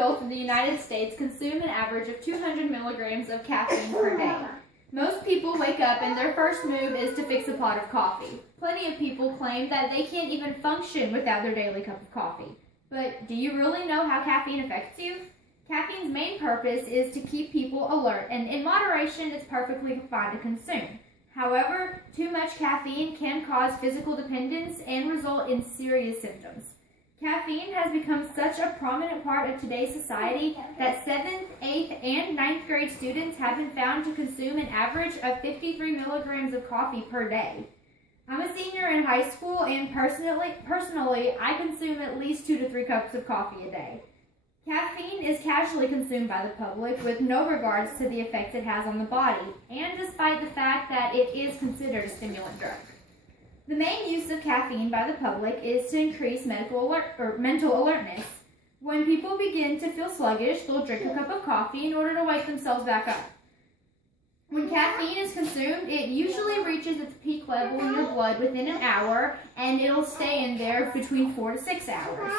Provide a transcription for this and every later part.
adults in the United States consume an average of 200 milligrams of caffeine per day. Most people wake up and their first move is to fix a pot of coffee. Plenty of people claim that they can't even function without their daily cup of coffee. But do you really know how caffeine affects you? Caffeine's main purpose is to keep people alert, and in moderation, it's perfectly fine to consume. However, too much caffeine can cause physical dependence and result in serious symptoms. Caffeine has become such a prominent part of today's society that 7th, 8th, and 9th grade students have been found to consume an average of 53 milligrams of coffee per day. I'm a senior in high school, and personally, I consume at least 2 to 3 cups of coffee a day. Caffeine is casually consumed by the public with no regards to the effects it has on the body, and despite the fact that it is considered a stimulant drug. The main use of caffeine by the public is to increase mental alertness. When people begin to feel sluggish, they'll drink a cup of coffee in order to wake themselves back up. When caffeine is consumed, it usually reaches its peak level in your blood within an hour, and it'll stay in there between 4 to 6 hours.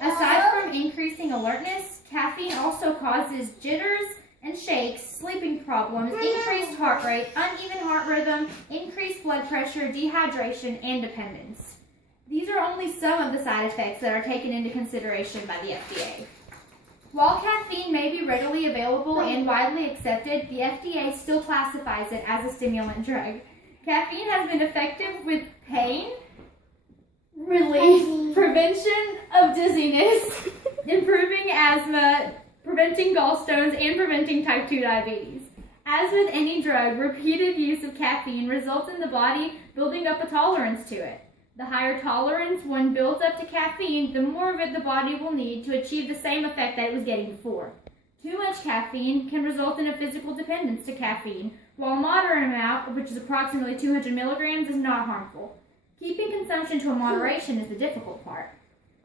Aside from increasing alertness, caffeine also causes jitters and shakes, sleeping problems, increased heart rate, uneven heart rhythm, increased blood pressure, dehydration, and dependence. These are only some of the side effects that are taken into consideration by the FDA. While caffeine may be readily available and widely accepted, the FDA still classifies it as a stimulant drug. Caffeine has been effective with pain relief, prevention of dizziness, improving asthma, preventing gallstones, and preventing type 2 diabetes. As with any drug, repeated use of caffeine results in the body building up a tolerance to it. The higher tolerance one builds up to caffeine, the more of it the body will need to achieve the same effect that it was getting before. Too much caffeine can result in a physical dependence to caffeine, while a moderate amount, which is approximately 200 milligrams, is not harmful. Keeping consumption to a moderation is the difficult part.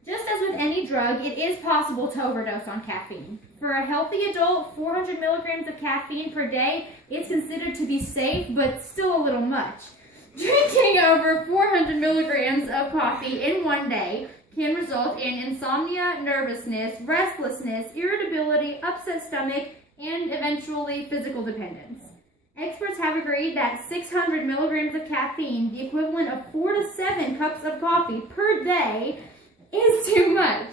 Just as with any drug, it is possible to overdose on caffeine. For a healthy adult, 400 milligrams of caffeine per day is considered to be safe, but still a little much. Drinking over 400 milligrams of coffee in one day can result in insomnia, nervousness, restlessness, irritability, upset stomach, and eventually physical dependence. Experts have agreed that 600 milligrams of caffeine, the equivalent of 4 to 7 cups of coffee per day, is too much.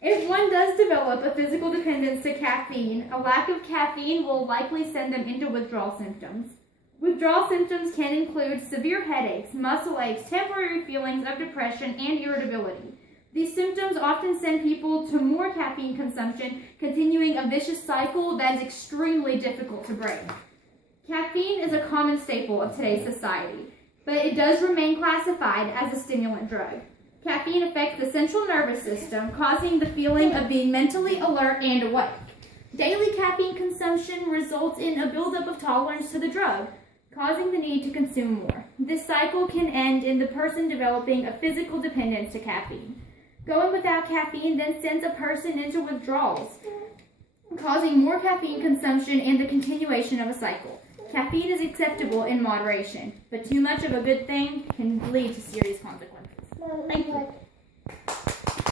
If one does develop a physical dependence to caffeine, a lack of caffeine will likely send them into withdrawal symptoms. Withdrawal symptoms can include severe headaches, muscle aches, temporary feelings of depression, and irritability. These symptoms often send people to more caffeine consumption, continuing a vicious cycle that is extremely difficult to break. Caffeine is a common staple of today's society, but it does remain classified as a stimulant drug. Caffeine affects the central nervous system, causing the feeling of being mentally alert and awake. Daily caffeine consumption results in a buildup of tolerance to the drug, causing the need to consume more. This cycle can end in the person developing a physical dependence to caffeine. Going without caffeine then sends a person into withdrawals, causing more caffeine consumption and the continuation of a cycle. Caffeine is acceptable in moderation, but too much of a good thing can lead to serious consequences. Thank you.